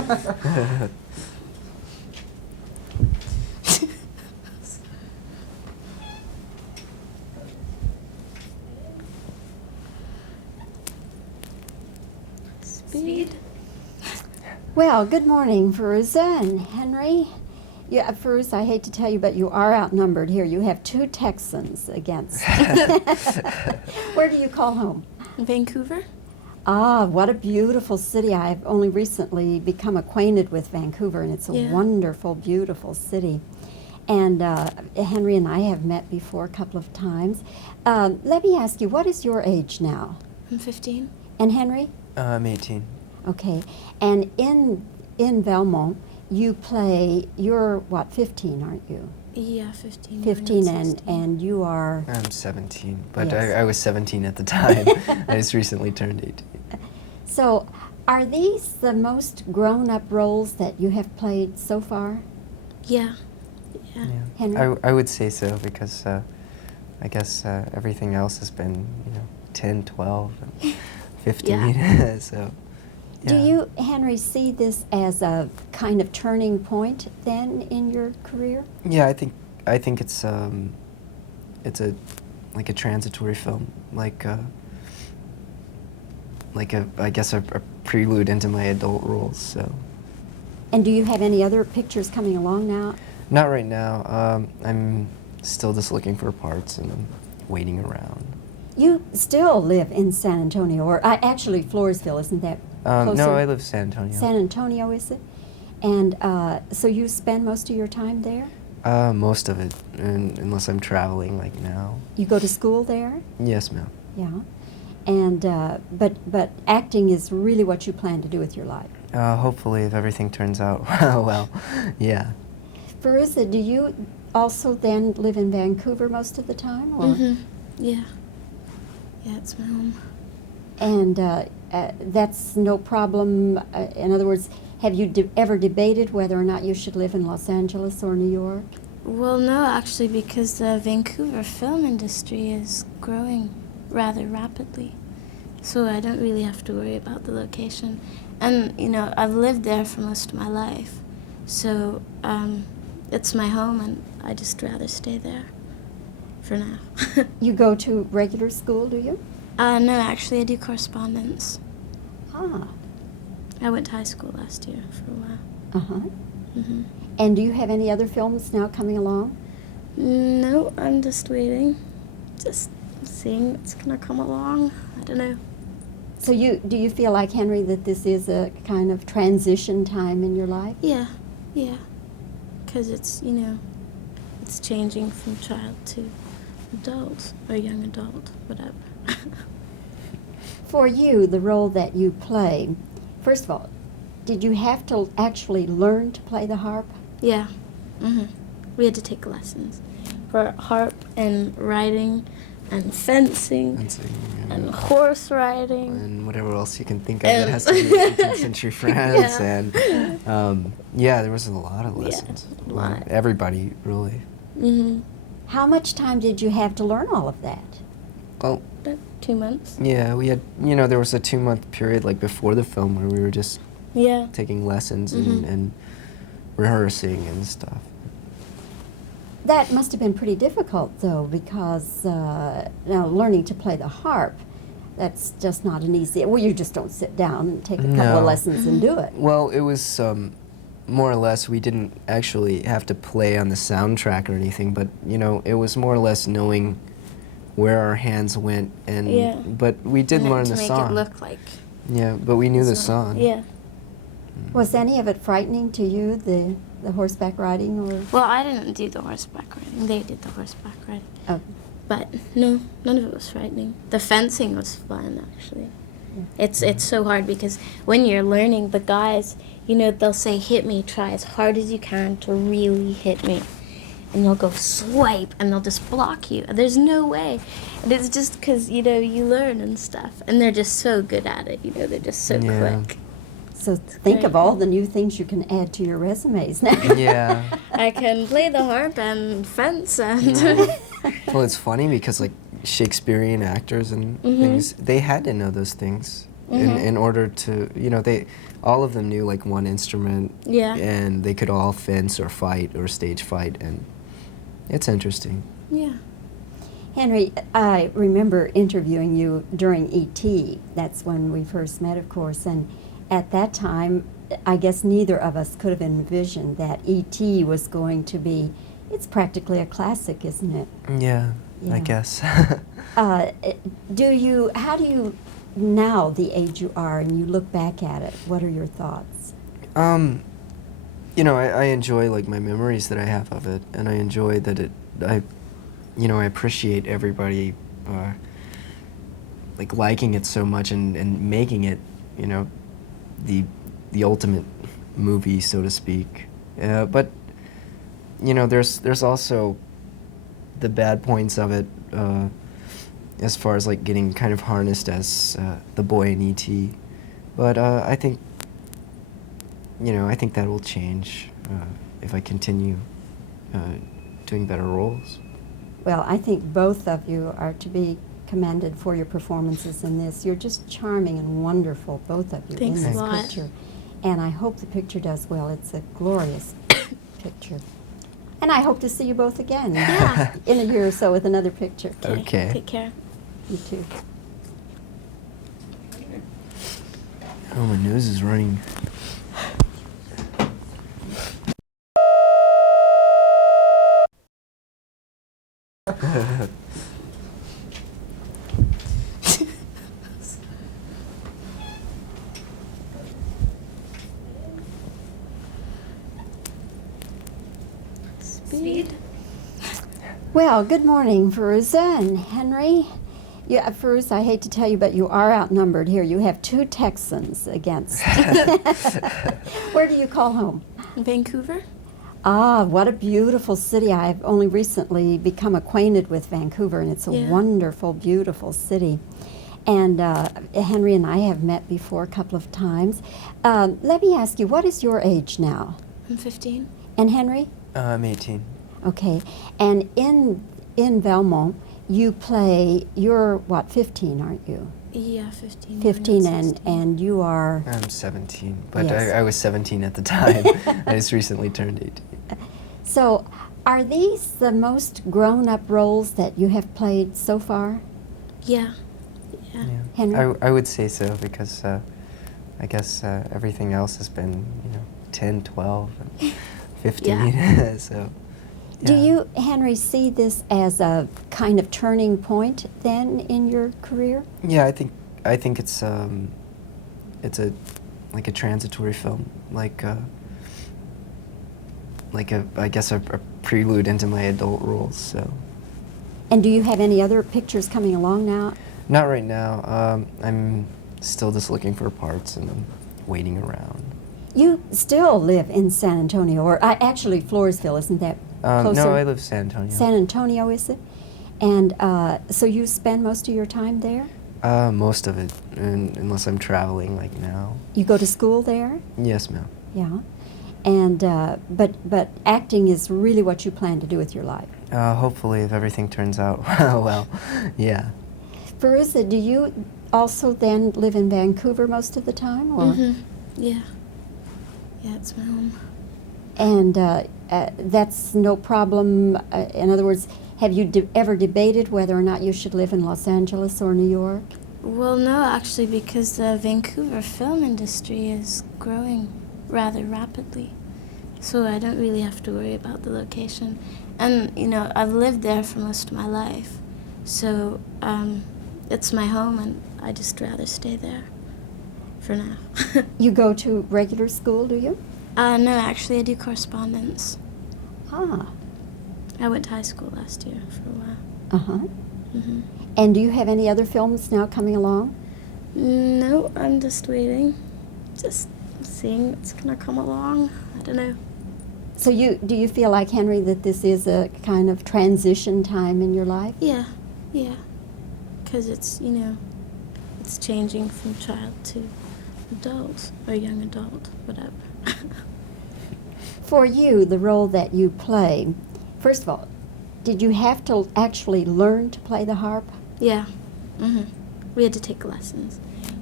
Speed. Well, good morning, Fairuza and Henry. Yeah, Fairuza, I hate to tell you, but you are outnumbered here. You have 2 Texans against. Where do you call home? Vancouver. Ah, what a beautiful city. I've only recently become acquainted with Vancouver, and it's a wonderful, beautiful city. And Henry and I have met before a couple of times. Let me ask you, what is your age now? I'm 15. And Henry? I'm 18. Okay. And in Valmont, you play, you're what, 15, aren't you? Yeah, 15. 15, and you are? I'm 17, but Yes. I was 17 at the time. I just recently turned 18. So, are these the most grown-up roles that you have played so far? Yeah. Yeah. Henry? I would say so, because I guess everything else has been, 10, 12, and 15. So. Do Yeah. you, Henry, see this as a kind of turning point then in your career? Yeah, I think it's a like a transitory film, like I guess a prelude into my adult roles. So. And do you have any other pictures coming along now? Not right now. I'm still just looking for parts, and I'm waiting around. You still live in San Antonio, or actually Floresville, isn't that closer? No, I live in San Antonio. San Antonio, is it? And so you spend most of your time there? Most of it, unless I'm traveling, like now. You go to school there? Yes, ma'am. Yeah. And but acting is really what you plan to do with your life. Hopefully, if everything turns out well, yeah. Fairuza, do you also then live in Vancouver most of the time? Or? Yeah. Yeah, it's my home. And that's no problem. In other words, have you ever debated whether or not you should live in Los Angeles or New York? Well, no, actually, because the Vancouver film industry is growing rather rapidly. So I don't really have to worry about the location. And, I've lived there for most of my life. So it's my home, and I just rather stay there for now. You go to regular school, do you? No, actually, I do correspondence. Ah. I went to high school last year for a while. Uh-huh. And do you have any other films now coming along? No, I'm just waiting. Just seeing what's going to come along. I don't know. So do you feel like, Henry, that this is a kind of transition time in your life? Yeah. Because it's, it's changing from child to adult, or young adult, whatever. For you, the role that you play, first of all, did you have to actually learn to play the harp? Yeah. We had to take lessons for harp and riding and fencing and horse riding. And whatever else you can think of that has to do with 18th century France. And there was a lot of lessons. Yeah, a lot. Everybody, really. How much time did you have to learn all of that? Well, About 2 months. yeah, we had, there was a 2-month period, like, before the film where we were just taking lessons and rehearsing and stuff. That must have been pretty difficult, though, because now learning to play the harp, that's just not an easy. Well, you just don't sit down and take a couple of lessons and do it. Well, it was more or less, we didn't actually have to play on the soundtrack or anything, but it was more or less knowing where our hands went, and but we did learn the song. To make it look like. Yeah, but we knew the song. Yeah. Was any of it frightening to you, the horseback riding, or? Well, I didn't do the horseback riding. They did the horseback riding. Oh. But no, none of it was frightening. The fencing was fun, actually. Yeah. It's so hard because when you're learning, the guys, they'll say, hit me, try as hard as you can to really hit me. And you'll go swipe, and they'll just block you. There's no way. And it's just because, you learn and stuff. And they're just so good at it, they're just so quick. So think of all the new things you can add to your resumes now. Yeah. I can play the harp and fence and... Well, it's funny because, like, Shakespearean actors and things, they had to know those things. in order to, they all of them knew like one instrument. Yeah. And they could all fence or fight or stage fight, and it's interesting. Yeah. Henry, I remember interviewing you during E.T. That's when we first met, of course, and at that time, I guess neither of us could have envisioned that E.T. was going to be, it's practically a classic, isn't it? Yeah, Yeah. I guess. How do you, now the age you are and you look back at it, what are your thoughts? I enjoy like my memories that I have of it, and I enjoy that I appreciate everybody like liking it so much and making it, the ultimate movie, so to speak. But there's also the bad points of it, as far as like getting kind of harnessed as the boy in E.T. But I think that will change if I continue doing better roles. Well, I think both of you are to be commended for your performances in this. You're just charming and wonderful, both of you, Thanks in a this lot. picture. And I hope the picture does well. It's a glorious picture. And I hope to see you both again Yeah. in a year or so with another picture. Okay. Take care. You too. Oh, my nose is running. Speed. Well, good morning, Fairuza and Henry. Yeah, Fairuza, I hate to tell you, but you are outnumbered here. You have 2 Texans against. Where do you call home? Vancouver. Ah, what a beautiful city. I've only recently become acquainted with Vancouver, and it's a Yeah. wonderful, beautiful city. And Henry and I have met before a couple of times. Let me ask you, what is your age now? I'm 15. And Henry? I'm 18. Okay. And in Valmont, you play, you're what, 15, aren't you? Yeah, 15. 15, I'm and 16. you are, I'm 17, but Yes. I was 17 at the time. I just recently turned 18. so are these the most grown-up roles that you have played so far? Yeah. Yeah. Henry? I would say so, because I guess everything else has been, 10, 12, and 15. So. Do yeah. you, Henry, see this as a kind of turning point then in your career? Yeah, I think it's a like a transitory film, like I guess a prelude into my adult roles. So. And do you have any other pictures coming along now? Not right now. I'm still just looking for parts, and I'm waiting around. You still live in San Antonio, or actually Floresville, isn't that closer? No, I live in San Antonio. San Antonio, is it? And so you spend most of your time there? Most of it, unless I'm traveling, like now. You go to school there? Yes, ma'am. Yeah. And but acting is really what you plan to do with your life. Hopefully, if everything turns out well, yeah. Fairuza, do you also then live in Vancouver most of the time, or? Yeah. Yeah, it's my home. And that's no problem. In other words, have you ever debated whether or not you should live in Los Angeles or New York? Well, no, actually, because the Vancouver film industry is growing rather rapidly. So I don't really have to worry about the location. And, I've lived there for most of my life. So it's my home, and I just rather stay there for now. You go to regular school, do you? No, actually, I do correspondence. Ah, I went to high school last year for a while. uh-huh. Hmm. And do you have any other films now coming along? No, I'm just waiting. Just seeing what's going to come along. I don't know. So do you feel like, Henry, that this is a kind of transition time in your life? Yeah, yeah. Because it's, it's changing from child to adult, or young adult, whatever. For you, the role that you play, first of all, did you have to actually learn to play the harp? Yeah. We had to take lessons.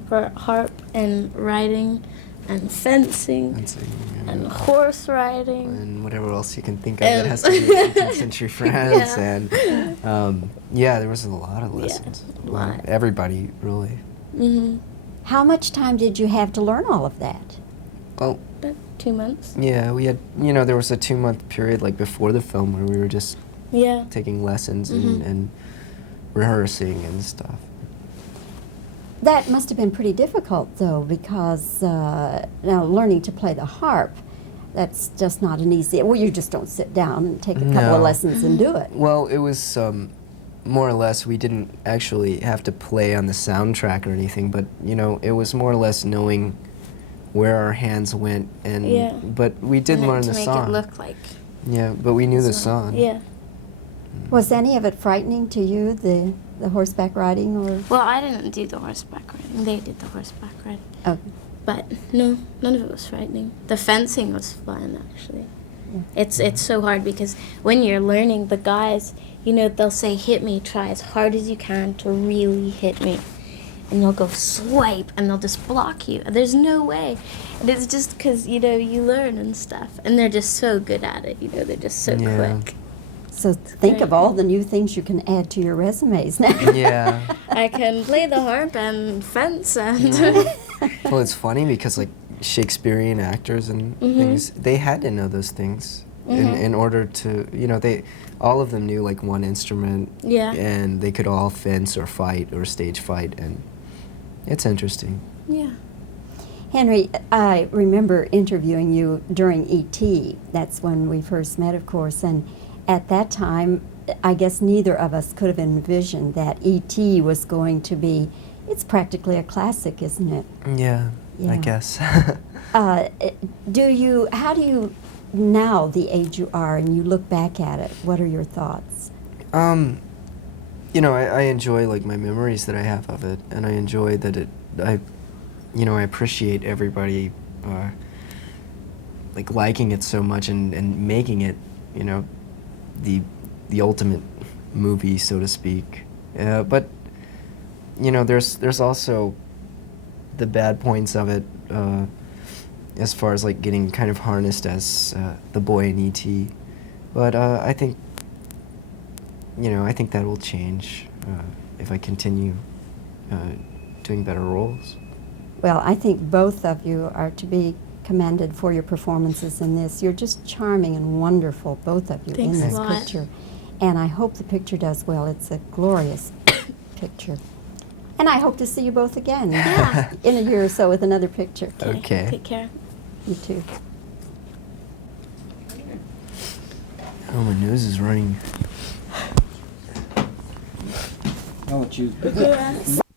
for harp and riding and fencing and horse riding. And whatever else you can think of that has to do with 18th century France. Yeah. And there was a lot of lessons. a lot. Everybody, really. Mm-hmm. How much time did you have to learn all of that? Well, About 2 months. yeah, we had, there was a 2-month period like before the film where we were just Yeah. taking lessons and rehearsing and stuff. That must have been pretty difficult, though, because now learning to play the harp, that's just not an easy. Well, you just don't sit down and take a couple of No. lessons and do it. Well, it was more or less, we didn't actually have to play on the soundtrack or anything, but it was more or less knowing where our hands went, and but we did And learn to the make song. it look like. Yeah, but we knew the song. Yeah. Was any of it frightening to you, the horseback riding, or? Well, I didn't do the horseback riding. They did the horseback riding. Oh, But no, none of it was frightening. The fencing was fun, actually. Yeah. It's so hard because when you're learning, the guys, they'll say, hit me, try as hard as you can to really hit me. And you'll go swipe, and they'll just block you. There's no way. And it's just because, you learn and stuff. And they're just so good at it, they're just so quick. so think of all the new things you can add to your resumes now. Yeah. I can play the harp and fence and... Well, it's funny because like Shakespearean actors and things, they had to know those things in order to, they all of them knew like one instrument. Yeah. And they could all fence or fight or stage fight, and it's interesting. Yeah. Henry, I remember interviewing you during E.T. That's when we first met, of course, and at that time, I guess neither of us could have envisioned that E.T. was going to be, it's practically a classic, isn't it? Yeah, Yeah. I guess. How do you, now the age you are and you look back at it, what are your thoughts? I enjoy like my memories that I have of it, and I enjoy that I appreciate everybody like liking it so much and making it, the ultimate movie, so to speak. But there's also the bad points of it, as far as like getting kind of harnessed as the boy in E.T. But I think that will change if I continue doing better roles. Well, I think both of you are to be commended for your performances in this. You're just charming and wonderful, both of you, Thanks in a this lot. picture. And I hope the picture does well. It's a glorious picture. And I hope to see you both again Yeah. in a year or so with another picture. Okay. Take care. You too. Oh, my nose is running. I'll let you. Yes.